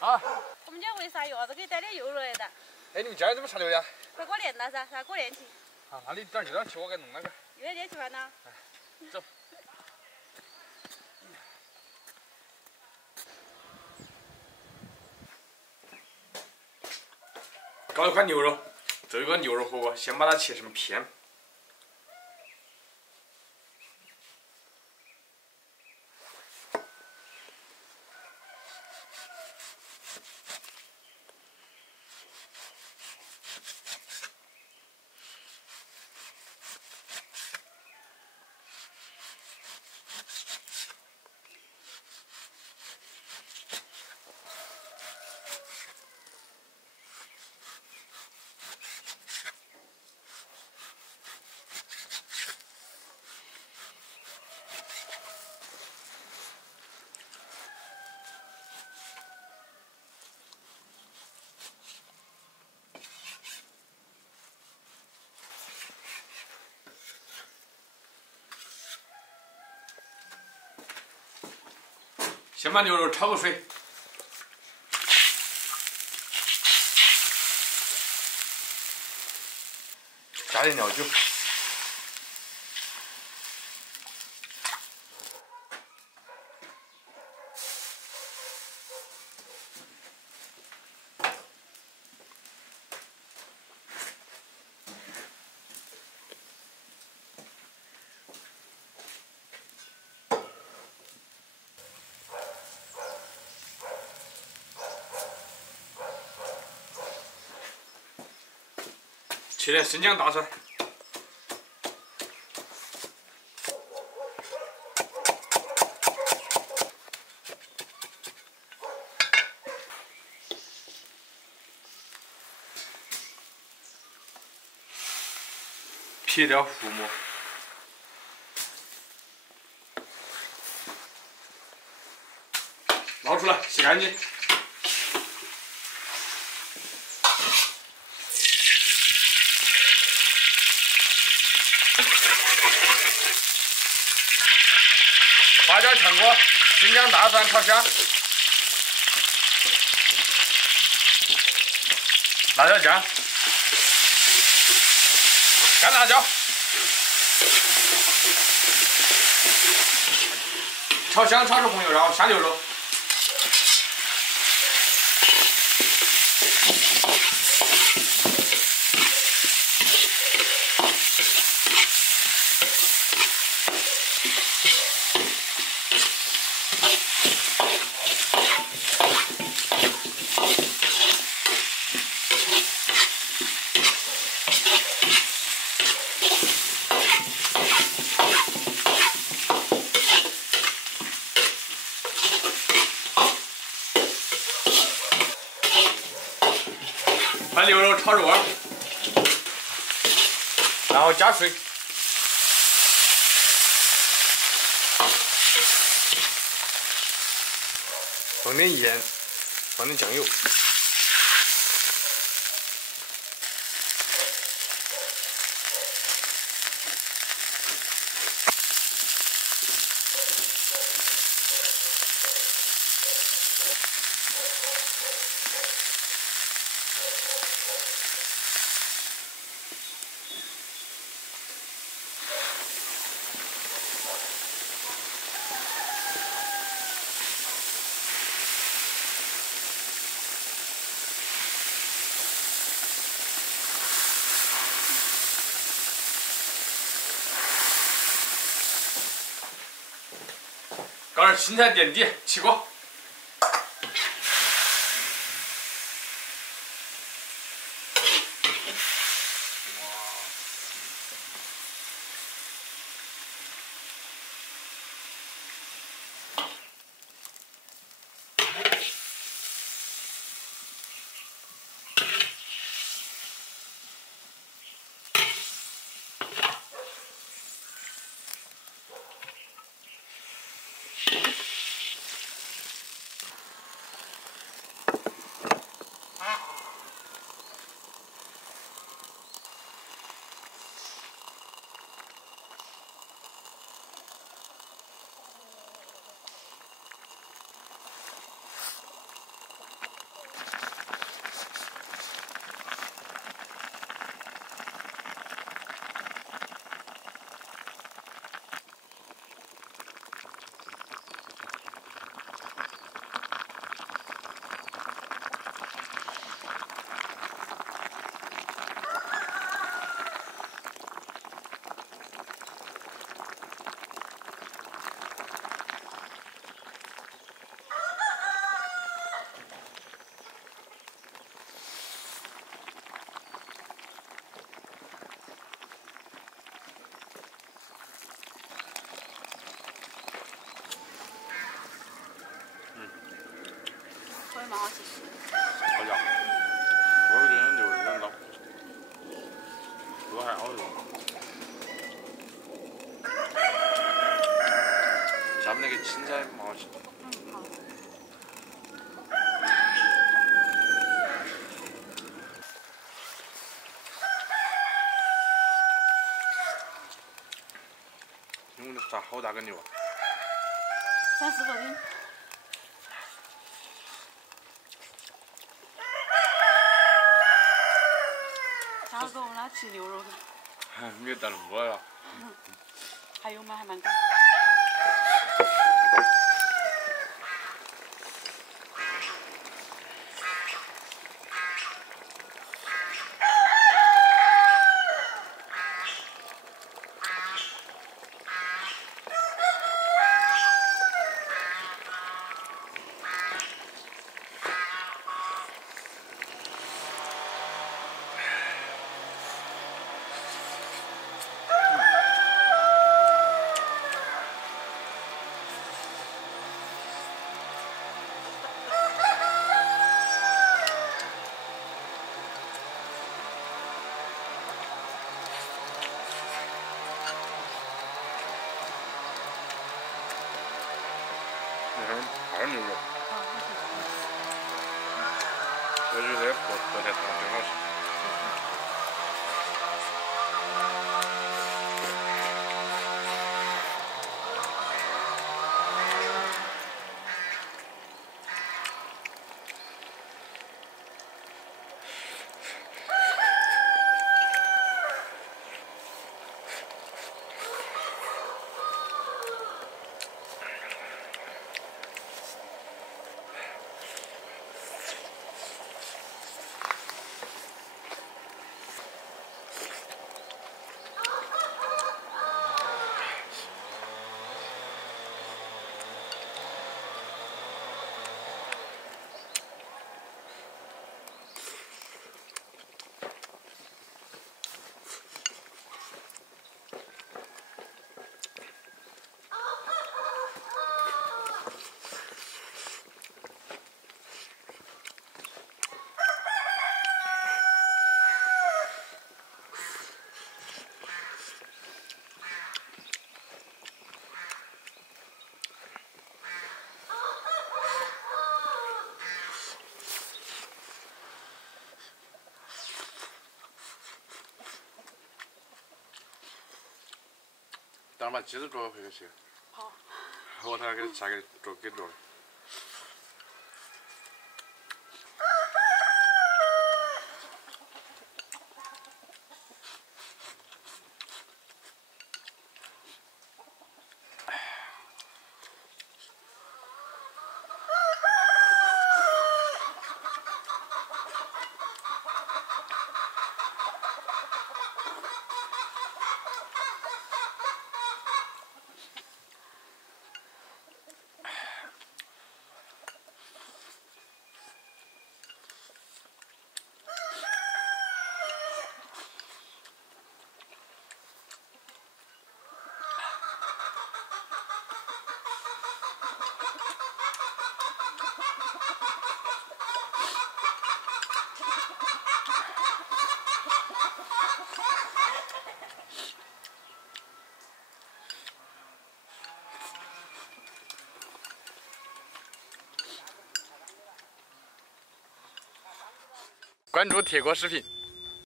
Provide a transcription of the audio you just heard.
啊。我们家为啥鸭子给带点肉来的？哎，你们今儿怎么杀牛的？快过年了噻，啥过年去？啊，那你点就点去，我给弄那个。有点点去玩呢。走。搞一块牛肉，这个牛肉火锅，先把它切成片。 先把牛肉焯个水，加点料酒，切点生姜大蒜。 撇掉糊膜，捞出来洗干净。花椒炝锅，生姜大蒜炒香，辣椒酱。 干辣椒，炒香炒出红油，然后下牛肉。把牛肉炒入味，然后加水，放点盐，放点酱油，搞点青菜垫底，起锅。蛮好吃。好家伙，我觉得牛肉老，这个还好用。下面那个青菜蛮好吃。嗯，好。因为杀好大个牛啊30多斤。下次我们俩吃牛肉。没有带那么多了。还有吗？还蛮多。还是牛肉。我觉得这个破菜汤真好吃。等会把鸡子做回去。好。我等下给下给做给做。关注铁锅视频。